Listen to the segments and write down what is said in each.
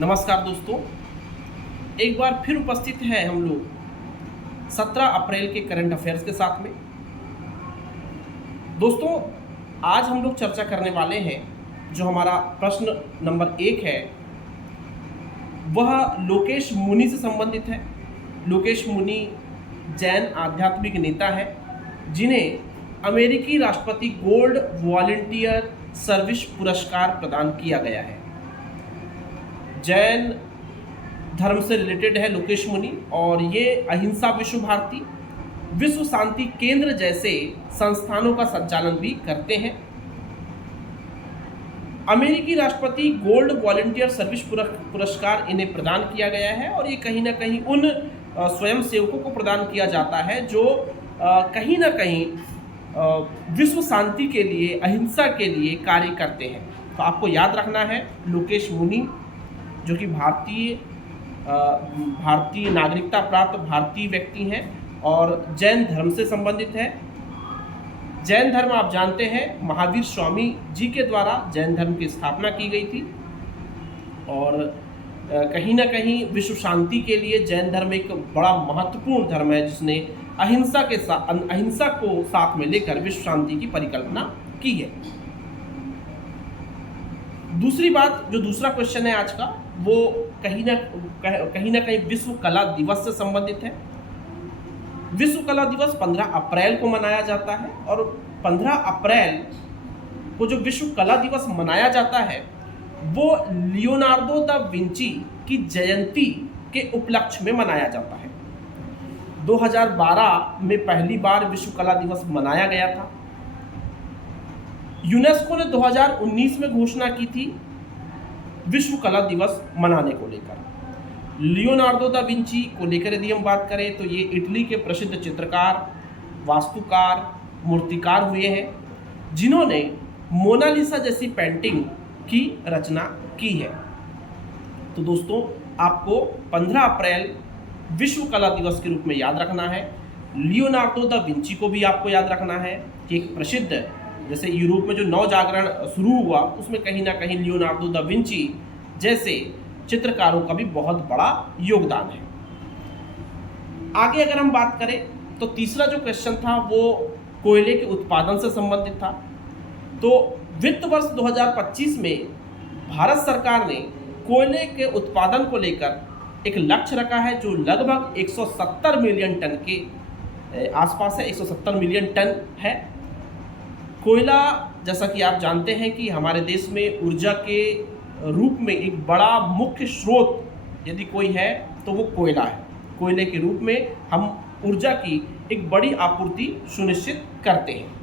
नमस्कार दोस्तों, एक बार फिर उपस्थित हैं हम लोग 17 अप्रैल के करंट अफेयर्स के साथ में। दोस्तों, आज हम लोग चर्चा करने वाले हैं, जो हमारा प्रश्न नंबर 1 है वह लोकेश मुनि से संबंधित है। लोकेश मुनि जैन आध्यात्मिक नेता है जिन्हें अमेरिकी राष्ट्रपति गोल्ड वॉलंटियर सर्विस पुरस्कार प्रदान किया गया है। जैन धर्म से रिलेटेड है लोकेश मुनि, और ये अहिंसा विश्व भारती, विश्व शांति केंद्र जैसे संस्थानों का संचालन भी करते हैं। अमेरिकी राष्ट्रपति गोल्ड वॉलंटियर सर्विस पुरस्कार इन्हें प्रदान किया गया है, और ये कहीं ना कहीं उन स्वयं सेवकों को प्रदान किया जाता है जो कहीं ना कहीं विश्व शांति के लिए, अहिंसा के लिए कार्य करते हैं। तो आपको याद रखना है, लोकेश मुनि जो कि भारतीय नागरिकता प्राप्त भारतीय व्यक्ति हैं और जैन धर्म से संबंधित है। जैन धर्म आप जानते हैं महावीर स्वामी जी के द्वारा जैन धर्म की स्थापना की गई थी, और कहीं ना कहीं विश्व शांति के लिए जैन धर्म एक बड़ा महत्वपूर्ण धर्म है जिसने अहिंसा को साथ में लेकर विश्व शांति की परिकल्पना की है। दूसरी बात, जो दूसरा क्वेश्चन है आज का, वो कहीं ना कहीं विश्व कला दिवस से संबंधित है। विश्व कला दिवस 15 अप्रैल को मनाया जाता है, और 15 अप्रैल को जो विश्व कला दिवस मनाया जाता है वो लियोनार्डो दा विंची की जयंती के उपलक्ष्य में मनाया जाता है। 2012 में पहली बार विश्व कला दिवस मनाया गया था। यूनेस्को ने 2019 में घोषणा की थी विश्व कला दिवस मनाने को लेकर। लियोनार्डो दा विंची को लेकर यदि हम बात करें तो ये इटली के प्रसिद्ध चित्रकार, वास्तुकार, मूर्तिकार हुए हैं जिन्होंने मोनालिसा जैसी पेंटिंग की रचना की है। तो दोस्तों, आपको 15 अप्रैल विश्व कला दिवस के रूप में याद रखना है। लियोनार्डो दा विंची को भी आपको याद रखना है कि एक प्रसिद्ध, जैसे यूरोप में जो नव जागरण शुरू हुआ उसमें कहीं ना कहीं लियोनार्डो दा विंची जैसे चित्रकारों का भी बहुत बड़ा योगदान है। आगे अगर हम बात करें तो तीसरा जो क्वेश्चन था वो कोयले के उत्पादन से संबंधित था। तो वित्त वर्ष 2025 में भारत सरकार ने कोयले के उत्पादन को लेकर एक लक्ष्य रखा है जो लगभग 170 मिलियन टन के आसपास है। 170 मिलियन टन है। कोयला, जैसा कि आप जानते हैं कि हमारे देश में ऊर्जा के रूप में एक बड़ा मुख्य स्रोत यदि कोई है तो वो कोयला है। कोयले के रूप में हम ऊर्जा की एक बड़ी आपूर्ति सुनिश्चित करते हैं।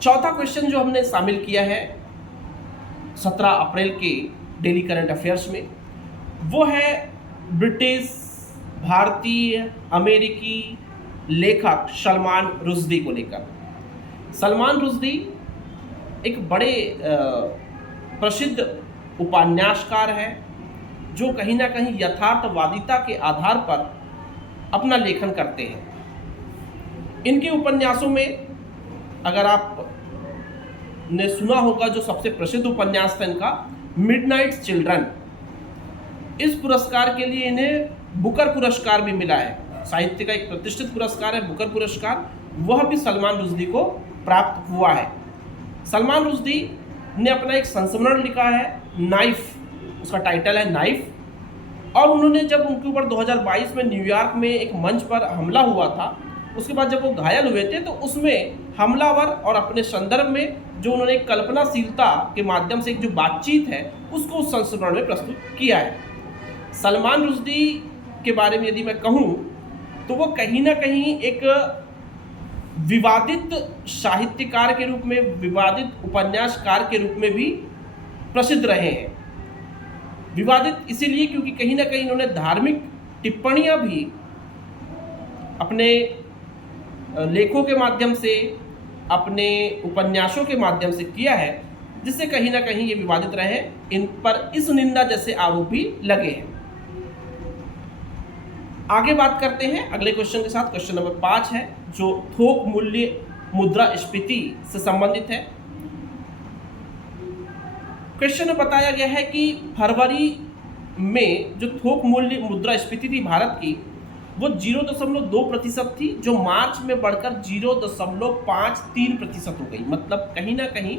चौथा क्वेश्चन जो हमने शामिल किया है 17 अप्रैल के डेली करंट अफेयर्स में, वो है ब्रिटिश, भारतीय, अमेरिकी लेखक सलमान रुश्दी को लेकर। सलमान रुश्दी एक बड़े प्रसिद्ध उपन्यासकार हैं जो कहीं ना कहीं यथार्थवादिता के आधार पर अपना लेखन करते हैं। इनके उपन्यासों में अगर आप ने सुना होगा, जो सबसे प्रसिद्ध उपन्यास था इनका मिडनाइट चिल्ड्रन, इस पुरस्कार के लिए इन्हें बुकर पुरस्कार भी मिला है। साहित्य का एक प्रतिष्ठित पुरस्कार है बुकर पुरस्कार, वह भी सलमान रुश्दी को प्राप्त हुआ है। सलमान रुश्दी ने अपना एक संस्मरण लिखा है, नाइफ, उसका टाइटल है नाइफ, और उन्होंने जब उनके ऊपर 2022 में न्यूयॉर्क में एक मंच पर हमला हुआ था, उसके बाद जब वो घायल हुए थे तो उसमें हमलावर और अपने संदर्भ में जो उन्होंने कल्पनाशीलता के माध्यम से एक जो बातचीत है उसको उस संस्मरण में प्रस्तुत किया है। सलमान रुश्दी के बारे में यदि मैं कहूँ तो वो कहीं ना कहीं एक विवादित साहित्यकार के रूप में, विवादित उपन्यासकार के रूप में भी प्रसिद्ध रहे हैं। विवादित इसीलिए क्योंकि कहीं ना कहीं इन्होंने धार्मिक टिप्पणियां भी अपने लेखों के माध्यम से, अपने उपन्यासों के माध्यम से किया है, जिससे कहीं ना कहीं ये विवादित रहे। इन पर इस निंदा जैसे आरोप भी लगे हैं। आगे बात करते हैं अगले क्वेश्चन के साथ। क्वेश्चन नंबर 5 है जो थोक मूल्य मुद्रास्फीति से संबंधित है। क्वेश्चन में बताया गया है कि फरवरी में जो थोक मूल्य मुद्रास्फीति थी भारत की, वो 0.2% थी, जो मार्च में बढ़कर 0.53% हो गई। मतलब कहीं ना कहीं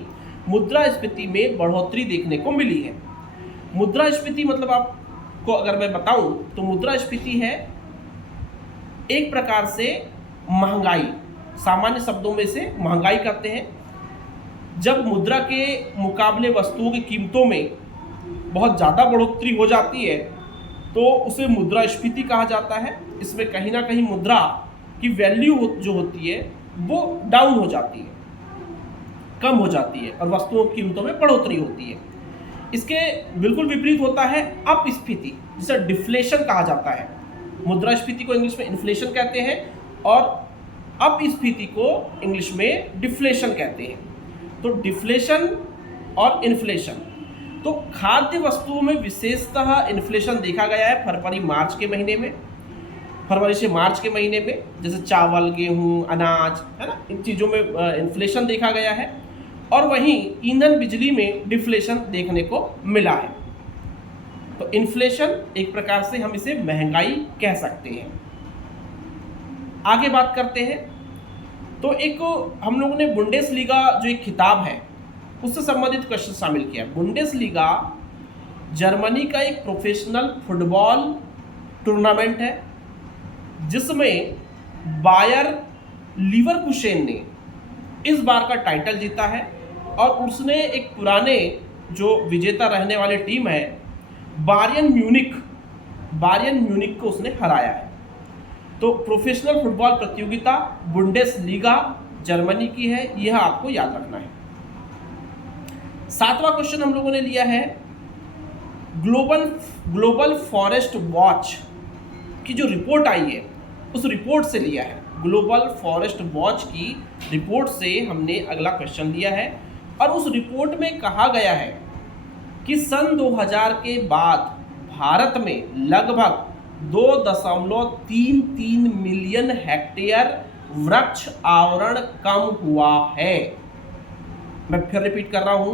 मुद्रास्फीति में बढ़ोतरी देखने को मिली है। मुद्रास्फीति मतलब आपको अगर मैं बताऊं तो मुद्रास्फीति है एक प्रकार से महंगाई, सामान्य शब्दों में से महंगाई कहते हैं। जब मुद्रा के मुकाबले वस्तुओं की कीमतों में बहुत ज़्यादा बढ़ोतरी हो जाती है तो उसे मुद्रास्फीति कहा जाता है। इसमें कहीं ना कहीं मुद्रा की वैल्यू जो होती है वो डाउन हो जाती है, कम हो जाती है, और वस्तुओं की कीमतों में बढ़ोतरी होती है। इसके बिल्कुल विपरीत होता है अपस्फीति, जिसे डिफ्लेशन कहा जाता है। मुद्रास्फीति को इंग्लिश में इन्फ्लेशन कहते हैं और अपस्फीति को इंग्लिश में डिफ्लेशन कहते हैं। तो डिफ्लेशन और इन्फ्लेशन, तो खाद्य वस्तुओं में विशेषतः इन्फ्लेशन देखा गया है फरवरी मार्च के महीने में, फरवरी से मार्च के महीने में, जैसे चावल, गेहूं, अनाज, है ना, इन चीज़ों में इन्फ्लेशन देखा गया है। और वहीं ईंधन बिजली में डिफ्लेशन देखने को मिला है। तो इन्फ्लेशन एक प्रकार से हम इसे महंगाई कह सकते हैं। आगे बात करते हैं तो एक हम लोगों ने बुंडेसलीगा जो एक खिताब है उससे संबंधित क्वेश्चन शामिल किया। बुंडेसलीगा जर्मनी का एक प्रोफेशनल फुटबॉल टूर्नामेंट है जिसमें बायर लीवरकुसेन ने इस बार का टाइटल जीता है और उसने एक पुराने जो विजेता रहने वाली टीम है बायर्न म्यूनिख को उसने हराया है। तो प्रोफेशनल फुटबॉल प्रतियोगिता बुंडेसलीगा जर्मनी की है, यह आपको याद रखना है। 7वां क्वेश्चन हम लोगों ने लिया है ग्लोबल फॉरेस्ट वॉच की जो रिपोर्ट आई है उस रिपोर्ट से लिया है। ग्लोबल फॉरेस्ट वॉच की रिपोर्ट से हमने अगला क्वेश्चन लिया है और उस रिपोर्ट में कहा गया है कि सन 2000 के बाद भारत में लगभग 2.33 मिलियन हेक्टेयर वृक्ष आवरण कम हुआ है। मैं फिर रिपीट कर रहा हूं,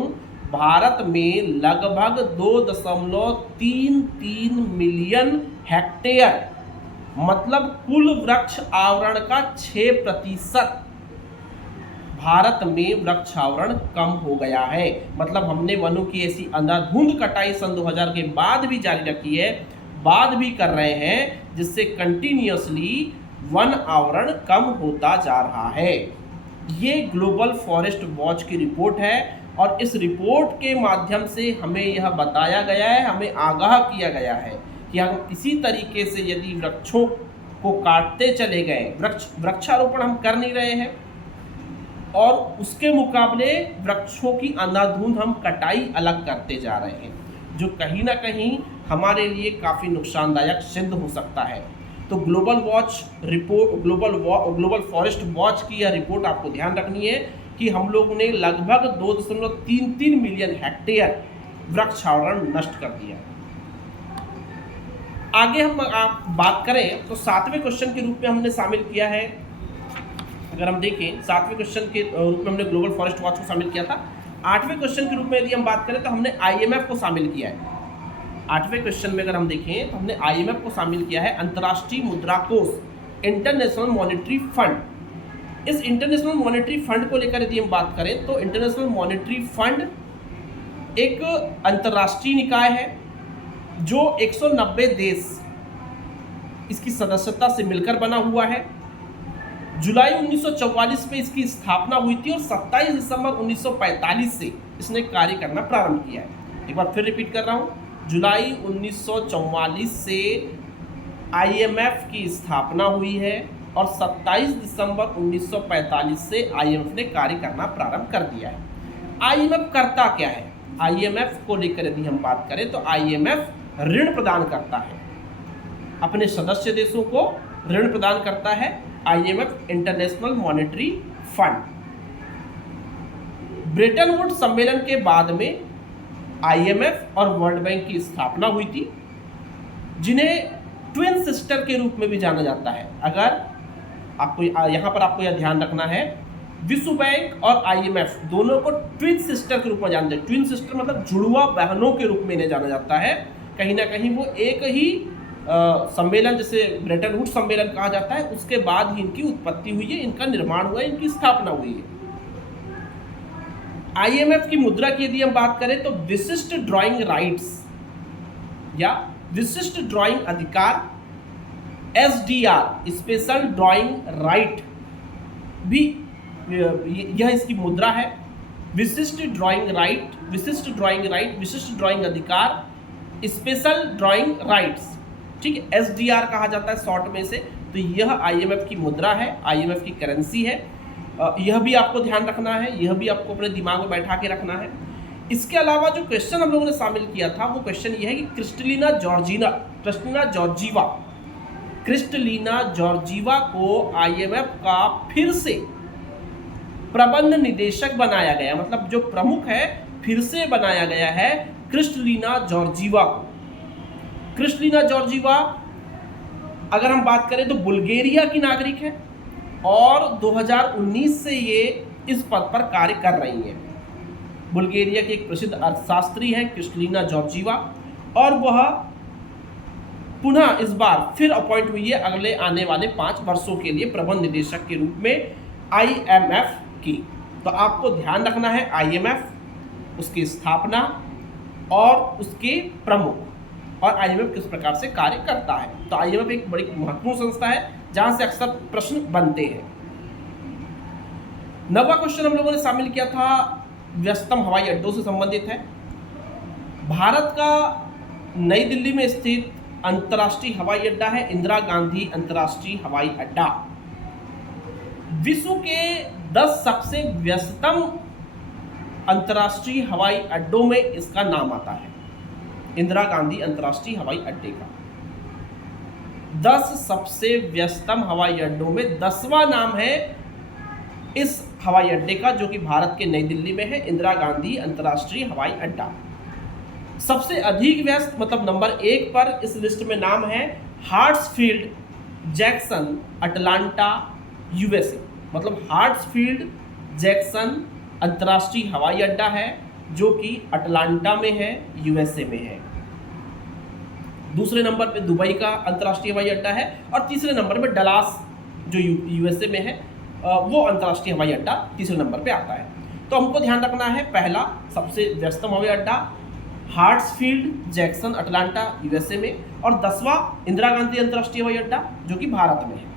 भारत में लगभग 2.33 मिलियन हेक्टेयर, मतलब कुल वृक्ष आवरण का 6% भारत में वृक्ष आवरण कम हो गया है। मतलब हमने वनों की ऐसी अंधाधुंध कटाई सन 2000 के बाद भी जारी रखी है, बाद भी कर रहे हैं, जिससे कंटिन्यूअसली वन आवरण कम होता जा रहा है। ये ग्लोबल फॉरेस्ट वॉच की रिपोर्ट है और इस रिपोर्ट के माध्यम से हमें यह बताया गया है, हमें आगाह किया गया है कि हम इसी तरीके से यदि वृक्षों को काटते चले गए, वृक्षारोपण हम कर नहीं रहे हैं और उसके मुकाबले वृक्षों की अंधाधुंध हम कटाई अलग करते जा रहे हैं, जो कहीं ना कहीं हमारे लिए काफ़ी नुकसानदायक सिद्ध हो सकता है। तो ग्लोबल फॉरेस्ट वॉच की यह रिपोर्ट आपको ध्यान रखनी है कि हम लोगों ने लगभग 2.33 मिलियन हेक्टेयर वृक्ष आवरण नष्ट कर दिया है। आगे हम आप बात करें तो 7वें क्वेश्चन के रूप में हमने शामिल किया है। अगर हम देखें 7वें क्वेश्चन के रूप में हमने ग्लोबल फॉरेस्ट वॉच को शामिल किया था। 8वें क्वेश्चन के रूप में यदि हम बात करें तो हमने IMF को शामिल किया है। 8वें क्वेश्चन में अगर हम देखें तो हमने IMF को शामिल किया है, अंतर्राष्ट्रीय मुद्रा कोष, इंटरनेशनल मॉनेटरी फंड। इस इंटरनेशनल मॉनेटरी फंड को लेकर यदि हम बात करें तो इंटरनेशनल मॉनेटरी फंड एक अंतर्राष्ट्रीय निकाय है जो 190 देश इसकी सदस्यता से मिलकर बना हुआ है। जुलाई 1944 में इसकी स्थापना हुई थी और 27 दिसंबर 1945 से इसने कार्य करना प्रारंभ किया है। एक बार फिर रिपीट कर रहा हूँ, जुलाई 1944 से IMF की स्थापना हुई है और 27 दिसंबर 1945 से IMF ने कार्य करना प्रारंभ कर दिया है। IMF करता क्या है? IMF को लेकर यदि हम बात करें तो IMF ऋण प्रदान करता है, अपने सदस्य देशों को ऋण प्रदान करता है। IMF International Monetary Fund. Bretton Woods सम्मेलन के बाद में IMF और वर्ल्ड बैंक की स्थापना हुई थी, जिन्हें ट्विन सिस्टर के रूप में भी जाना जाता है। अगर आपको यहाँ पर आपको यह ध्यान रखना है विश्व बैंक और आईएमएफ दोनों को ट्विन सिस्टर के रूप में जानते हैं। ट्विन सिस्टर मतलब जुड़वा बहनों के रूप में इन्हें जाना जाता है। कहीं ना कहीं वो एक ही सम्मेलन, जैसे ब्रेटन वुड्स सम्मेलन कहा जाता है, उसके बाद ही इनकी उत्पत्ति हुई है, इनका निर्माण हुआ है, इनकी स्थापना हुई है। आईएमएफ की मुद्रा की यदि हम बात करें तो विशिष्ट ड्राइंग राइट्स या विशिष्ट ड्राइंग अधिकार, SDR स्पेशल ड्राइंग राइट भी यह इसकी मुद्रा है। विशिष्ट ड्राइंग राइट, विशिष्ट ड्राइंग राइट, विशिष्ट ड्राइंग अधिकार, स्पेशल ड्राइंग राइट्स, ठीक है, SDR कहा जाता है शॉर्ट में से। तो यह आईएमएफ की मुद्रा है, आईएमएफ की करेंसी है। यह भी आपको ध्यान रखना है, यह भी आपको अपने दिमाग में बैठा के रखना है। इसके अलावा जो क्वेश्चन हम लोगों ने शामिल किया था वो क्वेश्चन यह है कि क्रिस्टलिना जॉर्जीवा को आईएमएफ का फिर से प्रबंध निदेशक बनाया गया, मतलब जो प्रमुख है फिर से बनाया गया है क्रिस्टलिना जॉर्जीवा को। क्रिस्टलिना जॉर्जीवा अगर हम बात करें तो बुल्गारिया की नागरिक है और 2019 से ये इस पद पर कार्य कर रही हैं। बुल्गारिया की एक प्रसिद्ध अर्थशास्त्री है क्रिस्टलिना जॉर्जीवा, और वह पुनः इस बार फिर अपॉइंट हुई है अगले आने वाले 5 वर्षों के लिए प्रबंध निदेशक के रूप में आईएमएफ की। तो आपको ध्यान रखना है आईएमएफ, उसकी स्थापना और उसके प्रमुख, और आईएमएफ किस प्रकार से कार्य करता है। तो आईएमएफ एक बड़ी महत्वपूर्ण संस्था है जहां से अक्सर प्रश्न बनते हैं। 9वां क्वेश्चन हम लोगों ने शामिल किया था व्यस्तम हवाई अड्डों से संबंधित है। भारत का नई दिल्ली में स्थित अंतर्राष्ट्रीय हवाई अड्डा है इंदिरा गांधी अंतर्राष्ट्रीय हवाई अड्डा। विश्व के 10 सबसे व्यस्तम अंतर्राष्ट्रीय हवाई अड्डों में इसका नाम आता है, इंदिरा गांधी अंतर्राष्ट्रीय हवाई अड्डे का। 10 सबसे व्यस्तम हवाई अड्डों में 10वां नाम है इस हवाई अड्डे का, जो कि भारत के नई दिल्ली में है, इंदिरा गांधी अंतर्राष्ट्रीय हवाई अड्डा। सबसे अधिक व्यस्त मतलब नंबर 1 पर इस लिस्ट में नाम है हार्ट्सफील्ड जैक्सन अटलांटा यूएसए, मतलब हार्ट्सफील्ड जैक्सन अंतर्राष्ट्रीय हवाई अड्डा है जो कि अटलांटा में है, यूएसए में है। दूसरे नंबर पे दुबई का अंतर्राष्ट्रीय हवाई अड्डा है, और तीसरे नंबर पे डलास जो यूएसए में है वो अंतर्राष्ट्रीय हवाई अड्डा तीसरे नंबर पे आता है। तो हमको ध्यान रखना है, पहला सबसे व्यस्तम हवाई अड्डा हार्ट्सफील्ड जैक्सन अटलांटा यूएसए में, और 10वां इंदिरा गांधी अंतर्राष्ट्रीय हवाई अड्डा जो कि भारत में है।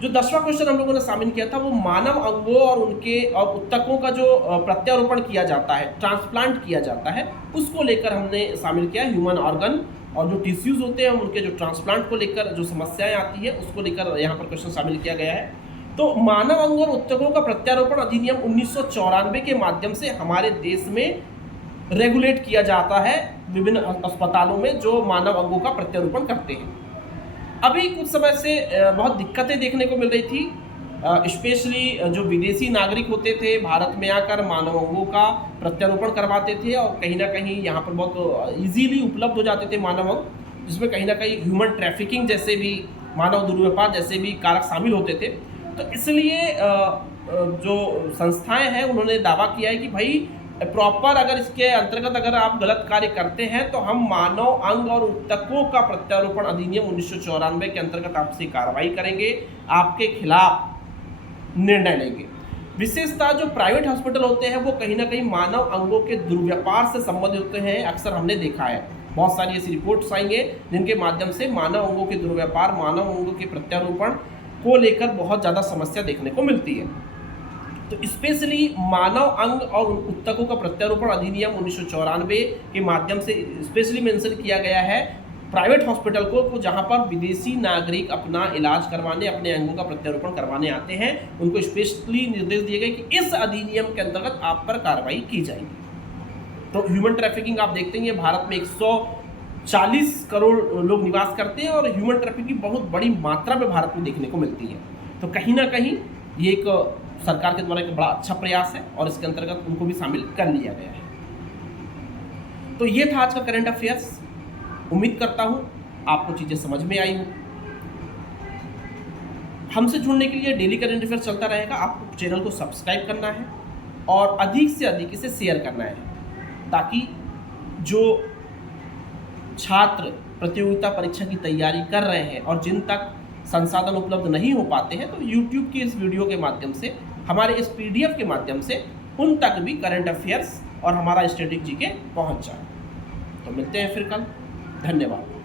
जो 10वां क्वेश्चन हम लोगों ने शामिल किया था वो मानव अंगों और उनके और उत्तकों का जो प्रत्यारोपण किया जाता है, ट्रांसप्लांट किया जाता है, उसको लेकर हमने शामिल किया। ह्यूमन ऑर्गन और जो टिश्यूज होते हैं उनके जो ट्रांसप्लांट को लेकर जो समस्याएं आती है उसको लेकर यहाँ पर क्वेश्चन शामिल किया गया है। तो मानव अंगों और उत्तकों का प्रत्यारोपण अधिनियम 1994 के माध्यम से हमारे देश में रेगुलेट किया जाता है विभिन्न अस्पतालों में जो मानव अंगों का प्रत्यारोपण करते हैं। अभी कुछ समय से बहुत दिक्कतें देखने को मिल रही थी, स्पेशली जो विदेशी नागरिक होते थे भारत में आकर मानव अंगों का प्रत्यारोपण करवाते थे, और कहीं ना कहीं यहाँ पर बहुत इजीली उपलब्ध हो जाते थे मानव अंग, जिसमें कहीं ना कहीं ह्यूमन ट्रैफिकिंग जैसे भी, मानव दुर्व्यापार जैसे भी कारक शामिल होते थे। तो इसलिए जो संस्थाएं हैं उन्होंने दावा किया है कि भाई प्रॉपर अगर इसके अंतर्गत अगर आप गलत कार्य करते हैं तो हम मानव अंग और उत्तकों का प्रत्यारोपण अधिनियम 1994 के अंतर्गत आपसे कार्रवाई करेंगे, आपके खिलाफ निर्णय लेंगे। विशेषतः जो प्राइवेट हॉस्पिटल होते हैं वो कहीं ना कहीं मानव अंगों के दुर्व्यापार से संबंधित होते हैं, अक्सर हमने देखा है। बहुत सारी ऐसी रिपोर्ट्स आएंगे जिनके माध्यम से मानव अंगों के दुर्व्यापार, मानव अंगों के प्रत्यारोपण को लेकर बहुत ज़्यादा समस्या देखने को मिलती है। तो स्पेशली मानव अंग और उत्तकों का प्रत्यारोपण अधिनियम 1994 के माध्यम से स्पेशली मेंशन किया गया है प्राइवेट हॉस्पिटल को जहां पर विदेशी नागरिक अपना इलाज करवाने, अपने अंगों का प्रत्यारोपण करवाने आते हैं, उनको स्पेशली निर्देश दिए गए कि इस अधिनियम के अंतर्गत आप पर कार्रवाई की जाएगी। तो ह्यूमन ट्रैफिकिंग आप देखते हैं भारत में 140 करोड़ लोग निवास करते हैं और ह्यूमन ट्रैफिकिंग बहुत बड़ी मात्रा में भारत में देखने को मिलती है। तो कहीं ना कहीं ये एक सरकार के द्वारा एक बड़ा अच्छा प्रयास है और इसके अंतर्गत उनको भी शामिल कर लिया गया है। तो ये था आज का करंट अफेयर्स। उम्मीद करता हूँ आपको चीज़ें समझ में आई हो। हमसे जुड़ने के लिए डेली करंट अफेयर चलता रहेगा। आपको चैनल को सब्सक्राइब करना है और अधिक से अधिक इसे शेयर करना है, ताकि जो छात्र प्रतियोगिता परीक्षा की तैयारी कर रहे हैं और जिन तक संसाधन उपलब्ध नहीं हो पाते हैं, तो यूट्यूब की इस वीडियो के माध्यम से, हमारे इस PDF के माध्यम से उन तक भी करंट अफेयर्स और हमारा स्टैटिक जीके पहुंच जाए। तो मिलते हैं फिर कल। धन्यवाद।